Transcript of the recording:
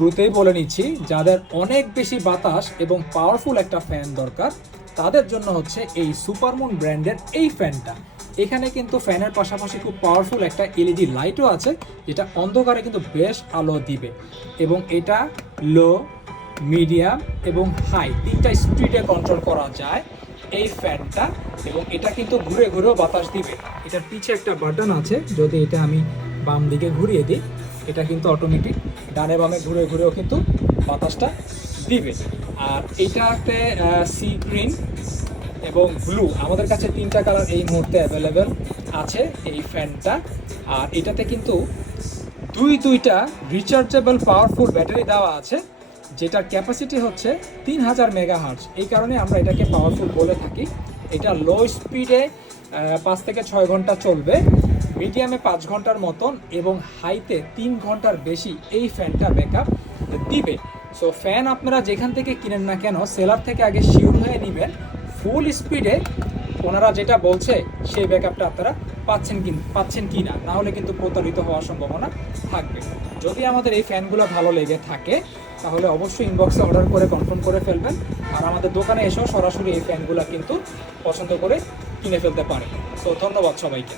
শুরুতেই বলে নিচ্ছি, যাদের অনেক বেশি বাতাস এবং পাওয়ারফুল একটা ফ্যান দরকার তাদের জন্য হচ্ছে এই সুপারমুন ব্র্যান্ডের এই ফ্যানটা। এখানে কিন্তু ফ্যানের পাশাপাশি খুব পাওয়ারফুল একটা এলইডি লাইটও আছে, যেটা অন্ধকারে কিন্তু বেশ আলো দিবে। এবং এটা লো, মিডিয়াম এবং হাই তিনটা স্পিডে কন্ট্রোল করা যায় এই ফ্যানটা। এবং এটা কিন্তু ঘুরে ঘুরেও বাতাস দিবে। এটার পিছে একটা বাটন আছে, যদি এটা আমি বাম দিকে ঘুরিয়ে দিই, এটা কিন্তু অটোমেটিক ডানে বামে ঘুরে ঘুরেও কিন্তু বাতাসটা দিবে। আর এইটাতে সি গ্রিন এবং ব্লু, আমাদের কাছে তিনটা কালার এই মুহূর্তে অ্যাভেলেবেল আছে এই ফ্যানটা। আর এটাতে কিন্তু দুইটা রিচার্জেবল পাওয়ারফুল ব্যাটারি দেওয়া আছে, যেটার ক্যাপাসিটি হচ্ছে 3000 মেগাহার্টজ। এই কারণে আমরা এটাকে পাওয়ারফুল বলে থাকি। এটা লো স্পিডে 5 থেকে 6 ঘন্টা চলবে, মিডিয়ামে 5 ঘন্টার মতন এবং হাইতে 3 ঘন্টার বেশি এই ফ্যানটা ব্যাকআপ দিবে। সো ফ্যান আপনারা যেখান থেকে কিনেন না কেন, সেলার থেকে আগে শিওর হয়ে নেবেন ফুল স্পিডে ওনারা যেটা বলছে সেই ব্যাকআপটা আপনারা পাচ্ছেন কি না, নাহলে কিন্তু প্রতারিত হওয়ার সম্ভাবনা থাকবে। যদি আমাদের এই ফ্যানগুলো ভালো লেগে থাকে তাহলে অবশ্যই ইনবক্সে অর্ডার করে কনফার্ম করে ফেলবেন। আর আমাদের দোকানে এসেও সরাসরি এই ফ্যানগুলো কিন্তু পছন্দ করে কিনে ফেলতে পারেন। তো ধন্যবাদ সবাইকে।